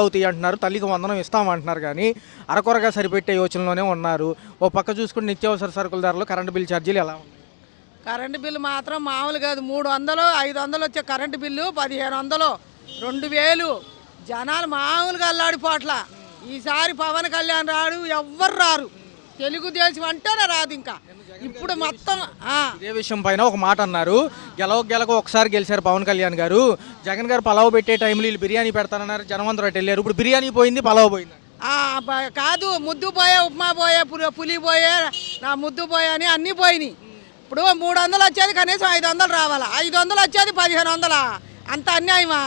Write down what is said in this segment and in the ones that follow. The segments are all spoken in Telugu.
అవుతాయి అంటున్నారు, తల్లికి వందనం ఇస్తామంటున్నారు కానీ అరకొరగా సరిపెట్టే యోచనలోనే ఉన్నారు. ఓ పక్క చూసుకుంటే నిత్యావసర సరుకుల ధరలు, కరెంటు బిల్ ఛార్జీలు ఎలా ఉన్నాయి? కరెంటు బిల్లు మాత్రం మామూలు కాదు. 300, 500 వచ్చే కరెంటు బిల్లు 1500, 2000. జనాలు మామూలుగా అల్లాడిపోట్ల. ఈసారి పవన్ కళ్యాణ్ రాడు, ఎవ్వరు రారు. తెలుగుదేశం అంటేనే రాదు. ఇంకా ఇప్పుడు మొత్తం ఇదే విషయం పైన ఒక మాట అన్నారు. గెలవకు ఒకసారి గెలిచారు పవన్ కళ్యాణ్ గారు. జగన్ గారు పలావ్ పెట్టే టైంలో వీళ్ళు బిర్యానీ పెడతానన్నారు, జనమంతరం అటు వెళ్ళారు. ఇప్పుడు బిర్యానీ పోయింది, పలావ్ పోయింది. కాదు, ముద్దు పోయే, ఉప్మా పోయే, పులి పోయే, నా ముద్దు పోయే అని అన్నీ పోయినాయి. ఇప్పుడు 300 వచ్చేది కనీసం 500 రావాలా, 500 వచ్చేది 1500. అంత అన్యాయమా?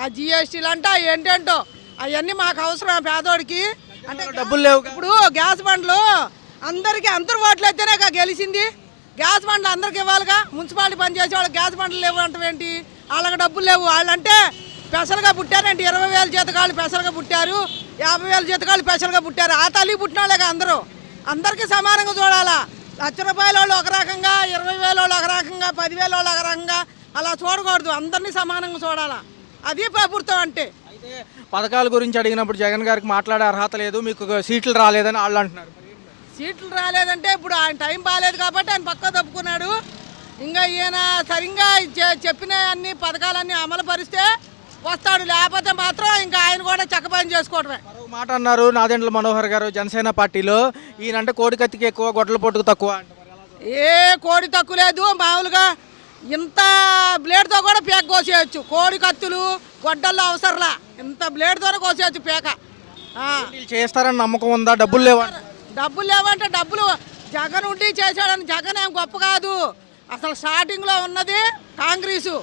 ఆ జిఎస్టీలు అంట ఏంటంటో అవన్నీ మాకు అవసరం పేదోడికి. అంటే డబ్బులు లేవు. ఇప్పుడు గ్యాస్ బండ్లు అందరికీ అందరు ఓట్లు అయితేనే గెలిచింది. గ్యాస్ బండ్లు అందరికి ఇవ్వాలిగా. మున్సిపాలిటీ పనిచేసే వాళ్ళకి గ్యాస్ బండ్లు లేవు అంటేంటి? వాళ్ళకి డబ్బులు లేవు. వాళ్ళంటే పెసలుగా పుట్టారంటే 20,000 జీతకాళ్ళు పెసలుగా పుట్టారు, 50,000 జీతకాళ్ళు పెసలుగా పుట్టారు. ఆ తల్లి పుట్టిన వాళ్ళగా అందరికీ సమానంగా చూడాలా. ₹1,00,000 వాళ్ళు ఒక రకంగా, 20,000 వాళ్ళు ఒక రకంగా, 10,000 వాళ్ళు ఒక రకంగా అలా చూడకూడదు. అందరినీ సమానంగా చూడాలా. అది ప్రభుత్వం అంటే. అయితే పథకాల గురించి అడిగినప్పుడు జగన్ గారికి మాట్లాడే అర్హత లేదు, మీకు సీట్లు రాలేదని వాళ్ళు అంటున్నారు. సీట్లు రాలేదంటే ఇప్పుడు ఆయన టైం బాగాలేదు కాబట్టి ఆయన పక్క తప్పుకున్నాడు. ఇంకా ఈయన సరిగ్గా చెప్పిన అన్ని పథకాలన్నీ అమలు పరిస్తే వస్తాడు, లేకపోతే మాత్రం ఇంకా ఆయన కూడా చక్కపని చేసుకోవడమే. మాట అన్నారు నాదెండ్ల మనోహర్ గారు జనసేన పార్టీలో, ఈయనంటే కోడి కత్తికి ఎక్కువ, గొడ్డల పొట్టుకు తక్కువ. ఏ కోడి తక్కువ లేదు. మామూలుగా ఇంత బ్లేడ్తో కూడా పేక కోసేయచ్చు. కోడి కత్తులు గొడ్డల్లో అవసరంలా, ఇంత బ్లేడ్తోనే కోసేయచ్చు పేక. చేస్తారని నమ్మకం ఉందా? డబ్బులు లేవా? డబ్బులు లేవంటే డబ్బులు జగన్ ఉండి చేశాడని. జగన్ ఏం గొప్ప కాదు. అసలు స్టార్టింగ్లో ఉన్నది కాంగ్రెసు,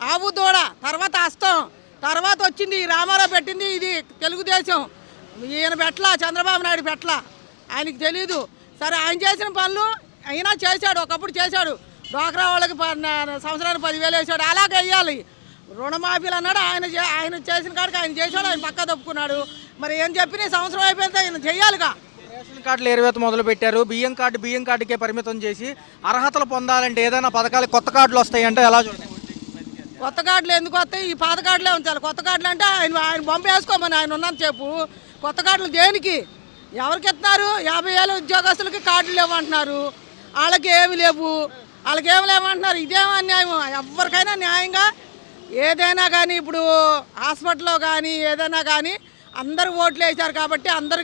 ఆవు దూడ, తర్వాత అస్తం, తర్వాత వచ్చింది రామారావు పెట్టింది ఇది తెలుగుదేశం. ఈయన పెట్ల, చంద్రబాబు నాయుడు పెట్ల, ఆయనకి తెలీదు. సరే, ఆయన చేసిన పనులు అయినా చేశాడు, ఒకప్పుడు చేశాడు. డ్వాక్రా వాళ్ళకి సంవత్సరానికి 10,000 వేసాడు. అలాగే వేయాలి. రుణమాఫీలు అన్నాడు, ఆయన చేసిన కాడికి ఆయన చేశాడు, ఆయన పక్కా తప్పుకున్నాడు. మరి ఏం చెప్పిన సంవత్సరం అయిపోతే ఆయన చెయ్యాలిగా. రేషన్ కార్డులు ఏరువేత మొదలు పెట్టారు. బియ్యం కార్డుకే పరిమితం చేసి అర్హతలు పొందాలంటే ఏదైనా పథకాలు కొత్త కార్డులు వస్తాయంటే ఎలా చూడండి? కొత్త కార్డులు ఎందుకు వస్తాయి? ఈ పాత కార్డులే ఉంచాలి. కొత్త కార్డులు అంటే ఆయన బొమ్మ వేసుకోమని ఆయన ఉన్నంత చెప్పు. కొత్త కార్డులు దేనికి? ఎవరికి ఇస్తున్నారు? 50,000 ఉద్యోగస్తులకి కార్డులు లేవంటున్నారు. వాళ్ళకి ఏమి లేవు, లేవంటున్నారు. ఇదేమో అన్యాయం. ఎవరికైనా న్యాయంగా ఏదైనా కానీ, ఇప్పుడు హాస్పిటల్లో కానీ ఏదైనా కానీ అందరూ ఓట్లు వేశారు కాబట్టి, అందరూ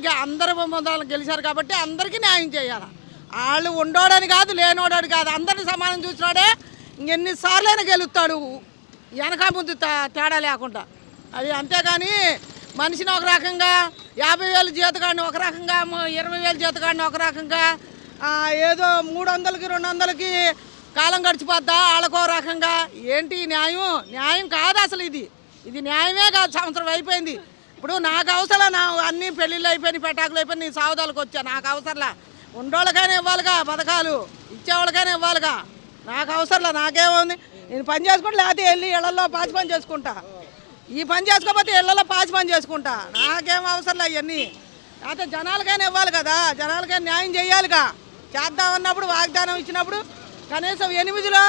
గెలిచారు కాబట్టి అందరికీ న్యాయం చేయాలి. వాళ్ళు ఉండోడని కాదు, లేనోడని కాదు, అందరిని సమానం చూసినాడే ఎన్నిసార్లైనా గెలుస్తాడు, వెనక ముందు తేడా లేకుండా. అది అంతేగాని మనిషిని ఒక రకంగా, 50,000 జీతగాడిని ఒక రకంగా, 20,000 జీతగాడిని ఒక రకంగా, ఏదో 300కి 200కి కాలం గడిచిపోద్దా వాళ్ళకో రకంగా. ఏంటి న్యాయం? న్యాయం కాదు అసలు. ఇది న్యాయమే కాదు. సంవత్సరం అయిపోయింది. ఇప్పుడు నాకు అవసరం, నా అన్ని పెళ్ళిళ్ళు అయిపోయినాయి, పెటాకులు అయిపోయి నీ సావుదాలకు వచ్చా. నాకు అవసరంలా. ఉండోళ్ళకైనా ఇవ్వాలిగా పథకాలు, ఇచ్చేవాళ్ళకైనా ఇవ్వాలిగా. నాకు అవసరంలా. నాకేముంది? నేను పని చేసుకుంటా, లేకపోతే వెళ్ళి ఇళ్లలో పాచి పని చేసుకుంటా. ఈ పని చేసుకోకపోతే ఇళ్లలో పాచి పని చేసుకుంటా. నాకేం అవసరంలా ఇవన్నీ. అయితే జనాలకైనా ఇవ్వాలి కదా, జనాలకైనా న్యాయం చేయాలిగా. చేద్దామన్నప్పుడు, వాగ్దానం ఇచ్చినప్పుడు కనీసం 8లో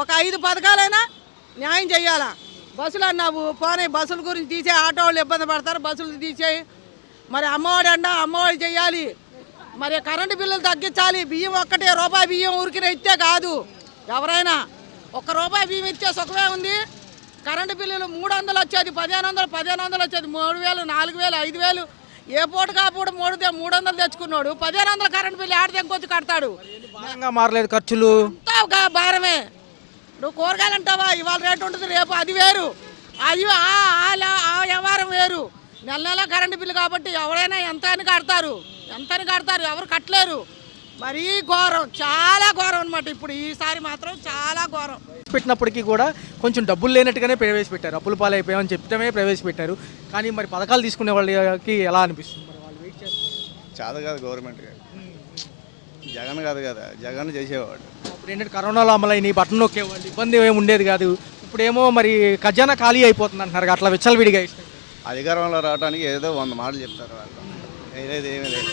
ఒక 5 పథకాలైనా న్యాయం చేయాలా. బస్సులు అన్నావు, పోనీ బస్సుల గురించి తీసే, ఆటో వాళ్ళు ఇబ్బంది పడతారు, బస్సులు తీసేయి. మరి అమ్మఒడి అమ్మఒడి చేయాలి. మరి కరెంటు బిల్లులు తగ్గించాలి. బియ్యం ఒక్కటే రూపాయి బియ్యం ఊరికినే ఇస్తే కాదు. ఎవరైనా ₹1 బియ్యం ఇచ్చే సుఖమే ఉంది. కరెంటు బిల్లులు 300 వచ్చేది, 1,500 వచ్చేది, 3,000, 4,000, 5,000. ఏ పూట కాపుడు 300 తెచ్చుకున్నాడు. 1,500 కరెంటు బిల్లు ఆడ తెంకొచ్చి కడతాడు. మారలేదు ఖర్చులు, భారమే. నువ్వు కూరగాయలు అంటావా, ఇవాళ రేటు ఉంటుంది, రేపు అది వేరు, అది ఆ వ్యవహారం వేరు. నెల కరెంటు బిల్లు కాబట్టి ఎవరైనా ఎంత అని కడతారు, ఎవరు కట్టలేరు. మరీ ఘోరం, చాలా ఘోరం అనమాట. ఇప్పుడు ఈసారి మాత్రం చాలా ఘోరం. పెట్టినప్పటికీ కూడా కొంచెం డబ్బులు లేనట్టుగానే ప్రవేశపెట్టారు. అప్పుల పాలైపోయామని చెప్తమే ప్రవేశపెట్టారు. కానీ మరి పథకాలు తీసుకునే వాళ్ళకి ఎలా అనిపిస్తుంది? మరి వాళ్ళు వెయిట్ చేస్తారు. చాలా కాదు గవర్నమెంట్, జగన్ కాదు కదా, జగన్ చేసేవాడు. అప్పుడు ఏంటంటే కరోనాలో అమలైన బట్టలు నొక్కేవాళ్ళు, ఇబ్బంది ఏమి ఉండేది కాదు. ఇప్పుడేమో మరి ఖజానా ఖాళీ అయిపోతుంది అంటున్నారు. అట్లా విచ్చలవిడిగా ఇష్టం అధికారంలో రావడానికి ఏదో 100 మాటలు చెప్తారు వాళ్ళు. ఏదైతే ఏమీ లేదు.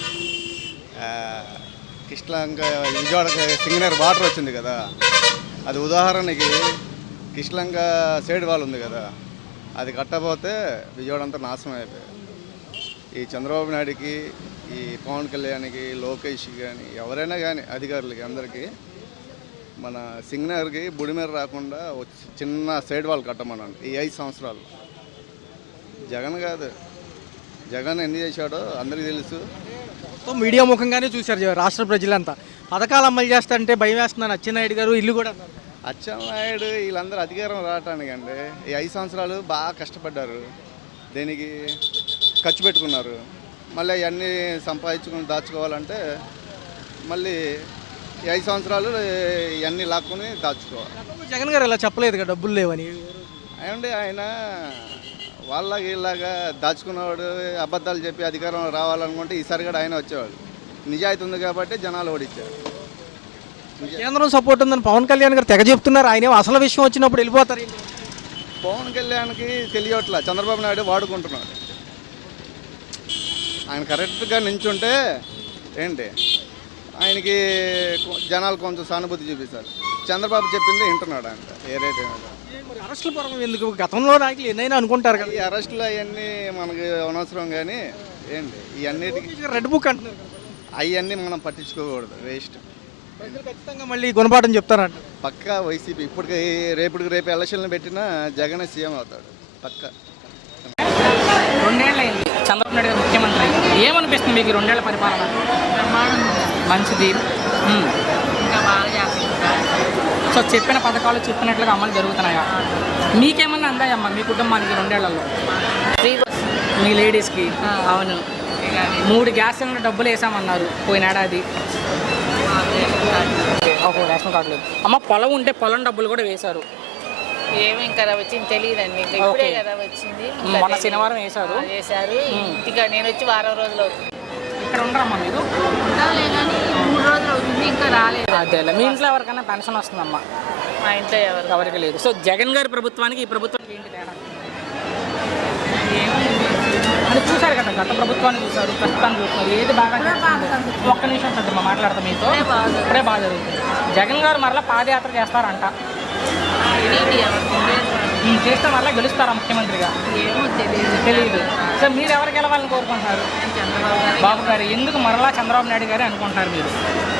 కిష్లంక విజయవాడ సింగనర్ వాటర్ వచ్చింది కదా, అది ఉదాహరణకి కిష్లంక సైడ్ వాళ్ళు ఉంది కదా, అది కట్టకపోతే విజయవాడ అంతా నాశనం అయిపోయాయి. ఈ చంద్రబాబు నాయుడికి, ఈ పవన్ కళ్యాణ్కి, లోకేష్కి కానీ ఎవరైనా కానీ అధికారులకి అందరికీ మన సింగనగర్కి బుడిమేర రాకుండా చిన్న సైడ్ వాల్ కట్టమన్నాను ఈ 5 సంవత్సరాలు. జగన్ కాదు, జగన్ ఎన్ని చేశాడో అందరికీ తెలుసు. మొత్తం మీడియా ముఖంగానే చూశారు రాష్ట్ర ప్రజలంతా. పథకాలు అమలు చేస్తారంటే భయం వేస్తున్నాను అచ్చెన్నాయుడు గారు ఇల్లు కూడా అన్నారు. అచ్చెన్నాయుడు వీళ్ళందరూ అధికారం రావటానికి అండి ఈ 5 సంవత్సరాలు బాగా కష్టపడ్డారు. దేనికి ఖర్చు పెట్టుకున్నారు. మళ్ళీ అవన్నీ సంపాదించుకుని దాచుకోవాలంటే మళ్ళీ ఈ 5 సంవత్సరాలు ఇవన్నీ లాక్కుని దాచుకోవాలి. జగన్ గారు ఇలా చెప్పలేదు కదా డబ్బులు లేవని. ఏమంటే ఆయన వాళ్ళకి ఇలాగా దాచుకున్నవాడు అబద్ధాలు చెప్పి అధికారం రావాలనుకుంటే ఈసారి కూడా ఆయన వచ్చేవాడు. నిజాయితీ ఉంది కాబట్టి జనాలు ఓడిచ్చారు. కేంద్రం సపోర్ట్ ఉందని పవన్ కళ్యాణ్ గారు తెగ చెప్తున్నారు. ఆయన అసలు విషయం వచ్చినప్పుడు వెళ్ళిపోతారు. పవన్ కళ్యాణ్కి తెలియట్లా, చంద్రబాబు నాయుడు వాడుకుంటున్నాడు. ఆయన కరెక్ట్గా నించుంటే ఏంటి ఆయనకి జనాలు కొంచెం సానుభూతి చూపిస్తారు. చంద్రబాబు చెప్పింది వింటున్నాడు ఆయన ఏదైతే. అరెస్టుల పరం ఎందుకు? గతంలో నాయకులు ఎన్నైనా అనుకుంటారు కదా. ఈ అరెస్టులు అవన్నీ మనకి అనవసరం. కానీ ఏంటి ఇవన్నిటికి రెడ్ బుక్ అంటున్నారు. అవన్నీ మనం పట్టించుకోకూడదు, వేస్ట్. ప్రజలు ఖచ్చితంగా మళ్ళీ గుణపాఠం చెప్తారంట. పక్కా వైసీపీ ఇప్పటికి రేపు ఎలక్షన్లు పెట్టినా జగన్ సీఎం అవుతాడు పక్కా. 2 ఏళ్ళు అయింది చంద్రబాబు నాయుడు గారు ముఖ్యమంత్రి. ఏమనిపిస్తుంది మీకు 2 ఏళ్ల పరిపాలన? మంచిది. ఇంకా బాగా చేస్తున్నారు. సో చెప్పిన పథకాలు చెప్పినట్లుగా అమలు జరుగుతున్నాయా? మీకేమన్నా అందాయమ్మా మీ కుటుంబానికి 2 ఏళ్లలో? Free bus. మీ లేడీస్కి? అవును. 3 గ్యాస్ సిలిండర్ డబ్బులు వేసామన్నారు పోయిన ఏడాది. ఓహో, రేషన్ కార్డు లేదు. అమ్మ పొలం ఉంటే పొలం డబ్బులు కూడా వేశారు. ఏమి ఇంకా వచ్చింది తెలియదండి. ఇంకా ఇప్పుడే కదా వచ్చింది. మొన్న శనివారం వేశారు. వేశారు. ఇంకా నేను వచ్చి వారం రోజులు అవుతుంది. ఇక్కడ ఉండరమ్మా మీరు? ఉండాలి కానీ 3 రోజులు అవుతుంది ఇంకా రాలేదు. అదేలే. మీ ఇంట్లో ఎవరికైనా పెన్షన్ వస్తుందమ్మా? మా ఇంట్లో ఎవరికి లేదు. సో జగన్ గారి ప్రభుత్వానికి ఈ ప్రభుత్వానికి ఏంటి తేడా? అది చూశారు కదా, గత ప్రభుత్వాన్ని చూశారు, ప్రస్తుతాన్ని చూస్తున్నారు. ఏది బాగా జరుగుతుంది? ఒక్క నిమిషం పెద్దమ్మా మాట్లాడతాం మీతో. ఇప్పుడే బాగా జరుగుతుంది. జగన్ గారు మరలా పాదయాత్ర చేస్తారంట. చేస్తే మరలా గెలుస్తారా ముఖ్యమంత్రిగా? ఏమో తెలియదు. తెలియదు. సో మీరు ఎవరికి గెలవాలని కోరుకుంటున్నారు? బాబు గారు. ఎందుకు మరలా చంద్రబాబు నాయుడు గారు అనుకుంటున్నారు మీరు?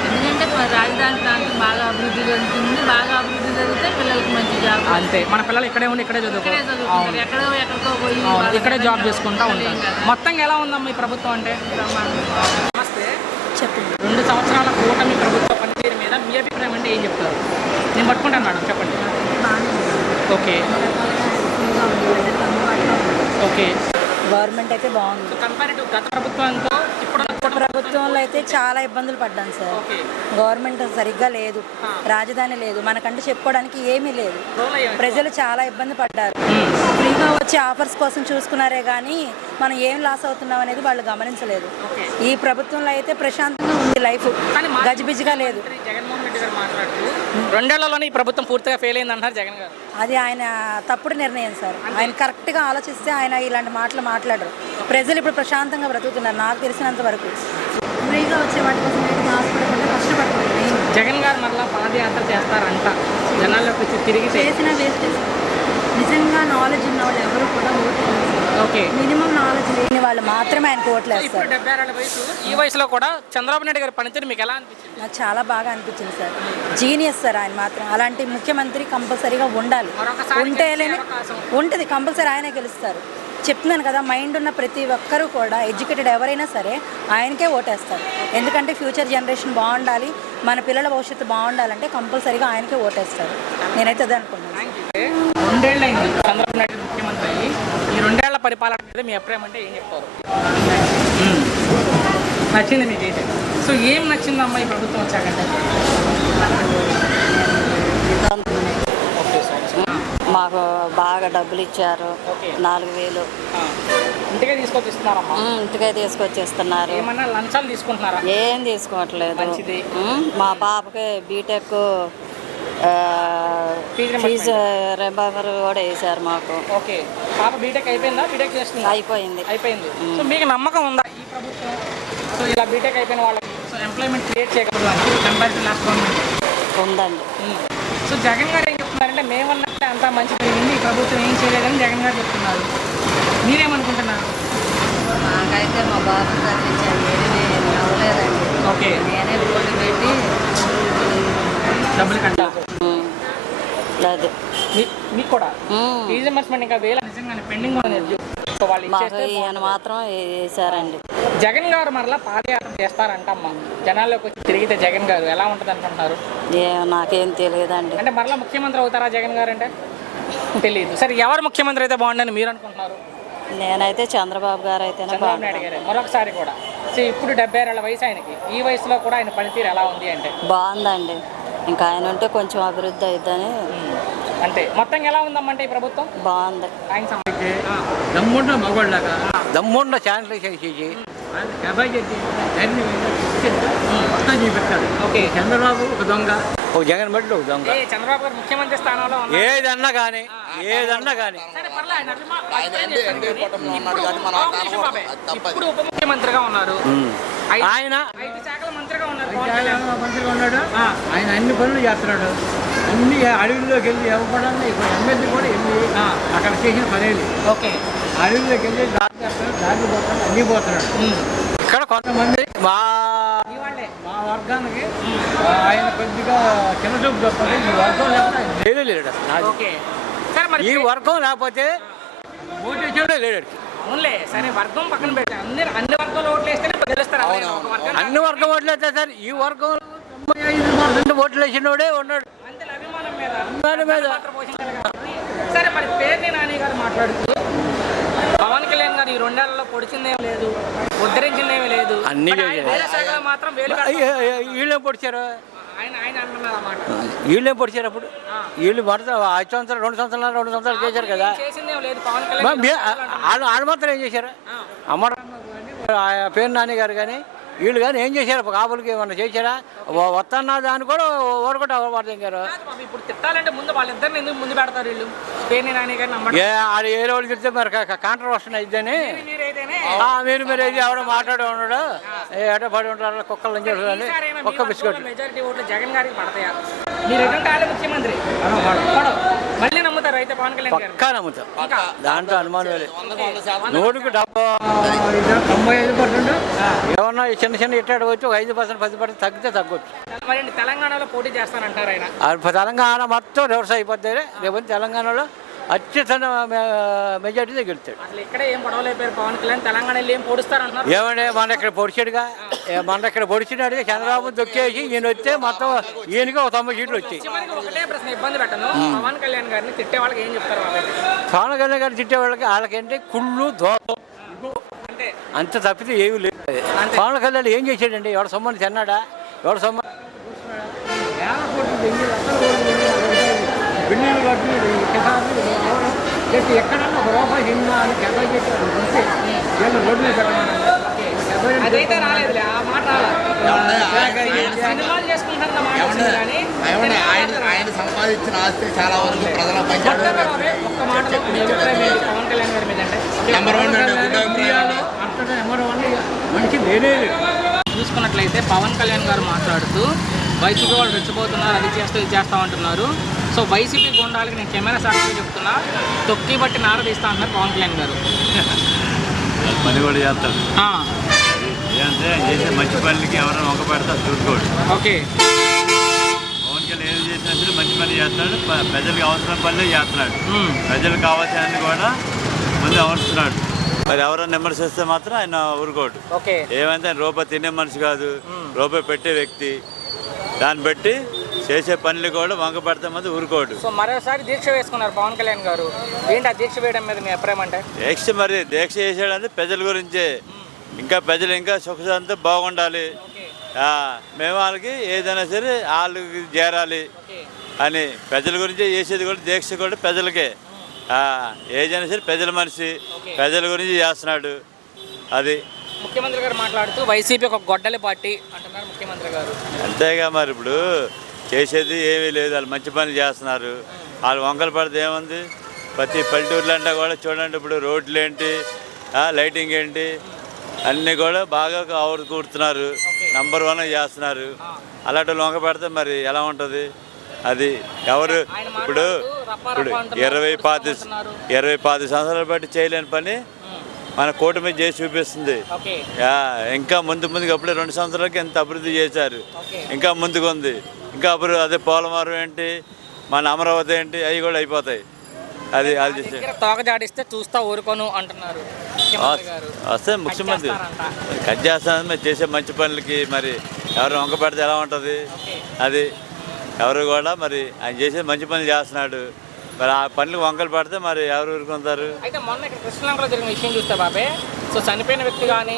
ఎందుకంటే రాజధాని ప్రాంతం బాగా అభివృద్ధి జరుగుతుంది. బాగా అభివృద్ధి జరిగితే పిల్లలకి మంచి జాబ్. అంతే. మన పిల్లలు ఇక్కడే ఉండి ఇక్కడే చదువుకుంటారు. ఎక్కడికో పోయి ఇక్కడే జాబ్ చేసుకుంటా ఉంటారు. మొత్తంగా ఎలా ఉందమ్మా ఈ ప్రభుత్వం అంటే? నమస్తే. చెప్పండి. 2 సంవత్సరాల కూటమి ప్రభుత్వ పనితీరు మీద మీ అభిప్రాయం అంటే ఏం చెప్తారు? నేను పట్టుకుంటాను మేడం, చెప్పండి. Okay okay. గవర్నమెంట్ అయితే బాగుంది. కంపారిటివ్ గత ప్రభుత్వంతో ఇప్పుడు ప్రభుత్వంలో అయితే చాలా ఇబ్బందులు పడ్డాను సార్. ఓకే. గవర్నమెంట్ సరిగ్గా లేదు, రాజధాని లేదు, మనకంటే చెప్పుకోవడానికి ఏమీ లేదు. ప్రజలు చాలా ఇబ్బంది పడ్డారు. ఫ్రీగా వచ్చే ఆఫర్స్ కోసం చూసుకున్నారే కానీ మనం ఏం లాస్ అవుతున్నాం అనేది వాళ్ళు గమనించలేదు. ఈ ప్రభుత్వంలో అయితే ప్రశాంతంగా ఉంది లైఫ్, గజిబిజిగా లేదు. జగన్మోహన్ రెడ్డి గారు మాట్లాడుతూ 2 ఏళ్లలోనే ఈ ప్రభుత్వం పూర్తిగా ఫెయిల్ అయింది అంటారు జగన్ గారు. అది ఆయన తప్పుడు నిర్ణయం సార్. ఆయన కరెక్ట్గా ఆలోచిస్తే ఆయన ఇలాంటి మాటలు మాట్లాడరు. ప్రజలు ఇప్పుడు ప్రశాంతంగా బ్రతుకుతున్నారు నాకు తెలిసినంత వరకు. ఫ్రీగా వచ్చే వాటి కోసం హాస్పిటల్ కష్టపడుతుంది. జగన్ గారు మరలా పాదయాత్ర చేస్తారంట. జనాల్లోకి వచ్చి తిరిగి చేసిన వేస్ట్. నిజంగా నాలెడ్జ్ ఉన్న వాళ్ళు ఎవరు కూడా ఓట్లు ఓకే. మినిమం నాలెడ్జ్ లేని వాళ్ళు మాత్రమే ఆయనకు ఓట్లు ఇప్పుడు వేస్తారు. 76 వయసు. ఈ వయసులో కూడా చంద్రబాబు నాయుడు గారి పనితీరు మీకు ఎలా అనిపించింది? నాకు చాలా బాగా అనిపించింది సార్. జీనియస్ సార్ ఆయన మాత్రం. అలాంటి ముఖ్యమంత్రి కంపల్సరీగా ఉండాలి. ఉంటేలేని ఉంటుంది, కంపల్సరీ ఆయనే గెలుస్తారు. చెప్తున్నాను కదా, మైండ్ ఉన్న ప్రతి ఒక్కరూ కూడా ఎడ్యుకేటెడ్ ఎవరైనా సరే ఆయనకే ఓటేస్తారు. ఎందుకంటే ఫ్యూచర్ జనరేషన్ బాగుండాలి, మన పిల్లల భవిష్యత్తు బాగుండాలంటే కంపల్సరీగా ఆయనకే ఓటేస్తారు. నేనైతే అదే అనుకున్నాను. 2 ఏళ్ళు అయింది చంద్రబాబు నాయుడు ముఖ్యమంత్రి అయ్యి. ఈ 2 ఏళ్ల పరిపాలన మీద మీ అభిప్రాయం అంటే ఏం చెప్తారు? నచ్చింది మీకైతే? సో ఏం నచ్చిందమ్మా ఈ ప్రభుత్వం వచ్చాకంటే? మాకు బాగా డబ్బులు ఇచ్చారు. 4,000 ఇంటికే తీసుకొచ్చి ఇస్తున్నారమ్మా? ఇంటికే తీసుకొచ్చేస్తున్నారు. ఏమన్నా లంచాలు తీసుకుంటున్నారా? ఏం తీసుకోవట్లేదు. మంచిది. మా పాపకి బీటెక్ ఫీజు రింబర్సర్ కూడా వేసారు మాకు. ఓకే. పాప బీటెక్ అయిపోయిందా? బీటెక్ చేస్తుంది? అయిపోయింది. సో మీకు నమ్మకం ఉందా ఈ ప్రభుత్వం? సో ఇలా బీటెక్ అయిపోయిన వాళ్ళకి సో ఎంప్లాయ్మెంట్ క్రియేట్ చేయగలరు కంపేర్ టు లాస్ట్ గవర్నమెంట్? ఉందండి. సో జగన్ గారు ఏం చెప్తున్నారంటే మేమన్నా అంతా మంచి జరిగింది, ఈ ప్రభుత్వం ఏం చేయలేదని జగన్ గారు చెప్తున్నారు. మీరేమనుకుంటున్నారు? నాకైతే మా బాబు చదివించాను నేను అవ్వలేదండి. ఓకే, నేనే బోర్డు పెట్టి డబ్బులు కట్టాలి. లేదు మీకు కూడా ఫీజు రియంబర్స్మెంట్ ఇంకా వేల నిజంగానే పెండింగ్ ఉంది. సో వాళ్ళు ఇచ్చేస్తే ఈయన మాత్రం వేసారండి. జగన్ గారు మరలా పాదయాత్ర చేస్తారంటమ్మా. జనాల్లోకి వచ్చి తిరిగితే జగన్ గారు ఎలా ఉంటుంది అనుకుంటున్నారు? నాకేం తెలియదండి. అంటే మరలా ముఖ్యమంత్రి అవుతారా జగన్ గారు అంటే? తెలియదు. సరే, ఎవరు ముఖ్యమంత్రి అయితే బాగుండని మీరు అనుకుంటున్నారు? నేనైతే చంద్రబాబు గారు అయితేనే చంద్రబాబు నాయుడు గారు మరొకసారి కూడా. సో ఇప్పుడు 76 ఏళ్ల వయసు ఆయనకి, ఈ వయసులో కూడా ఆయన పనితీరు ఎలా ఉంది అంటే? బాగుందండి. ఇంకా ఆయన ఉంటే కొంచెం అభివృద్ధి అయిద్దని. అంటే మొత్తం ఎలా ఉందమ్మంటే ఈ ప్రభుత్వం? బాగుంది. ఆయన దమ్ముండ మగవాళ్ళగా దమ్ముండ ఛాన్స్లు చేసి మొత్తం చూపెట్టాడు. ఓకే, చంద్రబాబు ఒక దొంగ, ఒక జగన్ బట్టి ఒక దొంగ. చంద్రబాబు గారు ముఖ్యమంత్రి స్థానంలో ఉన్నారు. ఏదన్నా కానీ ఏదన్నా కానీ సరే, పర్లేదు, ఆయన ఇప్పుడు ఉప ముఖ్యమంత్రిగా ఉన్నారు. ఆయన 5 శాఖల మంత్రిగా ఉన్నారు. పవన్ కళ్యాణ్ మంత్రిగా ఉన్నాడు. ఆయన అన్ని పనులు చేస్తున్నాడు. అన్ని అడవిలోకి వెళ్ళి ఇవ్వబడాలని ఇప్పుడు ఎమ్మెల్యే కూడా వెళ్ళి అక్కడ చేసిన పనేది. ఓకే, అడవిలోకి వెళ్ళి దారి పోతున్నాడు, అన్ని పోతున్నాడు. ఇక్కడ కొంతమంది మా వర్గానికి ఆయన కొద్దిగా చిన్న చూపు చూస్తుంది. ఈ వర్గం లేకపోతే లేడు అసలు. ఓకే, సరే, మరి ఈ వర్గం లేకపోతే ఓటు వేసేవాడే లేడు. అవునులే. సరే, వర్గం పక్కన పెట్టి అన్ని వర్గాలు ఓట్లు వేస్తేనే గెలుస్తారు. అన్ని వర్గం ఓట్లు వేస్తే సార్ ఈ వర్గం 95% ఓట్లు వేసినోడే ఉన్నాడు. అంతే, అభిమానం మీద అభిమానం మీద. పాత్ర పోషించారు కాబట్టి. సరే, మరి పేర్ని నాని గారు మాట్లాడుతూ పవన్ కళ్యాణ్ గారు ఈ 2 ఏళ్లలో పొడిచిందేం లేదు, ఉద్ధరించిందేమీ లేదు, అన్ని మరి ఆయన వేరే శాఖలో మాత్రం వేలు వీళ్ళేం పొడిచారు? ఆయన అంటున్నారు అన్నమాట. వీళ్ళేం పొడిచారు అప్పుడు? వీళ్ళు మొదట 5 సంవత్సరాలు 2 సంవత్సరాలు చేశారు కదా. చేసిందేం లేదు పవన్ కళ్యాణ్. వాళ్ళు మాత్రం ఏం చేశారు? అమర పేరు నాని గారు కానీ వీళ్ళు కానీ ఏం చేశారు? కాపులకి ఏమన్నా చేశారా? వస్తున్నా దాన్ని కూడా ఓడగొట్ట వాడుతారు. ఇప్పుడు తిట్టాలంటే ముందు వాళ్ళిద్దరిని ఎందుకు ముందు పెడతారు వీళ్ళు? పేర్ని నాని గారిని అది ఏ రోజు తిడితే మరి కాంట్రవర్షన్ అయిద్దని మీరైతేనే మీరు అయితే ఎవడో మాట్లాడే ఉన్నాడు, ఎట పడి ఉంటారు కుక్కలు అని చెప్పి ఒక్క బిస్కెట్. మెజారిటీ ఓట్లు జగన్ గారికి పడతాయా? మీరు ఎటువంటి వాళ్ళే ముఖ్యమంత్రి మళ్ళీ నమ్ముతారు అయితే పవన్ కళ్యాణ్ గారు? పక్కా నమ్ముతాం, దాంట్లో అనుమానం లేదు. 100కి 95% ఏమన్నా చిన్న చిన్న ఇట్టాడు వచ్చి 5% 10% తగ్గితే తగ్గొచ్చు. మరి తెలంగాణలో పోటీ చేస్తానంటారు ఆయన? తెలంగాణ మొత్తం రివర్స్ అయిపోద్ది. రేపు తెలంగాణలో అత్యుత్తమ మెజార్టీతో గెలుస్తాడు. అసలు ఇక్కడ ఏం పడవలేపారు పవన్ కళ్యాణ్, తెలంగాణలో ఏం పొడుస్తారంటున్నారు? ఏమంటే మన ఇక్కడ పొడిచాడుగా, మన ఇక్కడ పొడిచినాడు. చంద్రబాబు దొక్కేసి ఈయన వస్తే మొత్తం ఈయనకి ఒక 90 సీట్లు వచ్చాయి. ఒకటే ప్రశ్న, ఇబ్బంది పెట్టను, పవన్ కళ్యాణ్ గారిని తిట్టే వాళ్ళకి ఏం చెప్తారు? పవన్ కళ్యాణ్ గారు తిట్టే వాళ్ళకేంటి కుళ్ళు దోపం అంత తప్పితే ఏమీ లేదు. పవన్ కళ్యాణ్ ఏం చేశాడండి? ఎవడ సొమ్మని తిన్నాడా? ఎవడ సొమ్మ బిల్డింగ్లు కట్టి ఎక్కడన్నా ఒక రూపాయి తిన్నా అని డెబ్బై చెప్పారు. రోడ్లు అదైతే రాలేదులే, ఆ మాట సినిమాలు చేసుకుంటారు కానీ ఆయన సంపాదించిన ఆస్తి చాలా వరకు ప్రజలపై ఒక్క మాటలో పవన్ కళ్యాణ్ గారి మీద మనిషి లేనే చూసుకున్నట్లయితే పవన్ కళ్యాణ్ గారు మాట్లాడుతూ వైసీపీ వాళ్ళు రెచ్చిపోతున్నారు, అది చేస్తూ ఇది చేస్తా అంటున్నారు. సో వైసీపీ గుండాలకి నేను కెమెరా సాక్షిగా చెప్తున్నా, తొక్కి బట్టి నారదీస్తా అంటున్నారు పవన్ కళ్యాణ్ గారు. పని కూడా చేస్తాడు. ఏంటంటే చేసే మంచి పనులకి ఎవరైనా ఒక పెడతారు చూసుకోడు. ఓకే, పవన్ కళ్యాణ్ ఏం చేసినప్పుడు మంచి పని చేస్తాడు, ప్రజలకు అవసరం పనులే చేస్తున్నాడు. ప్రజలకు కావాల్సినవి కూడా ముందు అవసరాడు. మరి ఎవరైనా విమర్శిస్తే మాత్రం ఆయన ఊరుకోడు. ఏమైతే ఆయన రూపాయి తినే మనిషి కాదు, రూపాయి పెట్టే వ్యక్తి. దాన్ని బట్టి చేసే పనులు కూడా వంక పెడితే మంది ఊరుకోడు. సో మరోసారి దీక్ష వేసుకున్నారు పవన్ కళ్యాణ్ గారు, ఏంటి ఆ దీక్ష వేయడం మీద మీ అభిప్రాయం? అంటే దీక్ష మరి దీక్ష చేసాడంటే ప్రజల గురించే, ఇంకా ప్రజలు ఇంకా సుఖశాంతి బాగుండాలి, మేము వాళ్ళకి ఏదైనా సరే వాళ్ళకి చేరాలి అని ప్రజల గురించే చేసేది కూడా. దీక్ష కూడా ప్రజలకే, ఏదైనా సరే ప్రజల మనిషి, ప్రజల గురించి చేస్తున్నాడు. అది ముఖ్యమంత్రి గారు మాట్లాడుతూ వైసీపీ ఒక గొడ్డలి పార్టీ అంటున్నారు ముఖ్యమంత్రి గారు. అంతేగా మరి ఇప్పుడు చేసేది ఏమీ లేదు, వాళ్ళు మంచి పని చేస్తున్నారు. వాళ్ళు వంకలు పడితే ఏముంది? ప్రతి పల్లెటూర్లు అంటే కూడా చూడండి, ఇప్పుడు రోడ్లు ఏంటి, లైటింగ్ ఏంటి, అన్నీ కూడా బాగా కూడుతున్నారు, నంబర్ 1 చేస్తున్నారు. అలాంటి వంక పెడితే మరి ఎలా ఉంటుంది? అది ఎవరు ఇప్పుడు 20-25 సంవత్సరాలు బట్టి చేయలేని పని మన కూటమి చేసి చూపిస్తుంది. ఇంకా ముందుకు అప్పుడే 2 సంవత్సరాలకి ఎంత అభివృద్ధి చేశారు, ఇంకా ముందుకు ఉంది. ఇంకా అభివృద్ధి అదే పోలవరం ఏంటి, మన అమరావతి ఏంటి, అవి కూడా అయిపోతాయి. అది తోక జాడిస్తే చూస్తా ఊరుకోను అంటున్నారు వస్తే ముఖ్యమంత్రి కట్ చేస్తానని మరి చేసే మంచి పనులకి మరి ఎవరు వంక పెడితే ఎలా ఉంటుంది? అది ఎవరు కూడా మరి ఆయన చేసే మంచి పనులు చేస్తున్నాడు, మరి ఆ పనులకు వంకలు పెడితే మరి ఎవరు ఊరుకుంటారు? అయితే మొన్న ఇక్కడ కృష్ణలంకలో జరిగిన విషయం చూస్తే బాబే, సో చనిపోయిన వ్యక్తి కానీ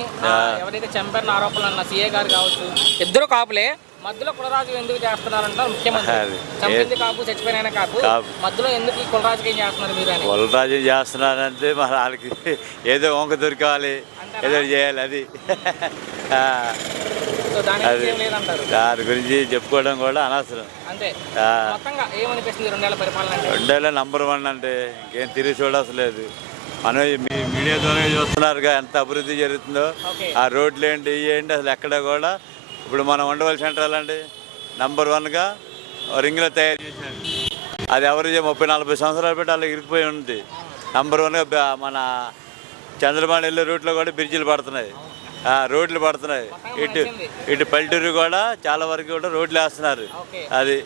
ఎవరైతే చంపారన్న ఆరోపణలు అన్న సీఏ గారు కావచ్చు, ఇద్దరు కాపులే, మధ్యలో కులరాజు ఎందుకు చేస్తున్నారంటారు ముఖ్యమంత్రి. చంపింది కాపు, చచ్చిపోయిన కాపు, మధ్యలో ఎందుకు ఈ కులరాజకీయం చేస్తున్నారు మీరు అని? కులరాజు చేస్తున్నారంటే మరి వాళ్ళకి ఏదో వంక దొరకాలి, ఏదో చేయాలి. అది దాని గురించి చెప్పుకోవడం కూడా అనవసరం. అంతే. మొత్తంగా ఏమనిపిస్తుంది 2 ఏళ్ల పరిపాలన? 2 ఏళ్ళ నంబర్ 1 అంటే ఇంకేం తిరిగి చూడవసలేదు. మనం మీడియా ద్వారా చూస్తున్నారుగా ఎంత అభివృద్ధి జరుగుతుందో. ఆ రోడ్లు ఏంటి, ఇవి ఏంటి, అసలు ఎక్కడ కూడా ఇప్పుడు మనం ఉండవలసిన సెంటర్ అండి నంబర్ 1గా రింగ్లో తయారు చేశారు. అది ఎవరు 30-40 సంవత్సరాలు పెట్టి అలా ఇరికిపోయి ఉంది. నంబర్ 1గా మన చంద్రబాబు వెళ్ళే రూట్లో కూడా బ్రిడ్జిలు పడుతున్నాయి, రోడ్లు పడుతున్నాయి. ఇటు పల్లెటూరు కూడా చాలా వరకు కూడా రోడ్లు వేస్తున్నారు. అది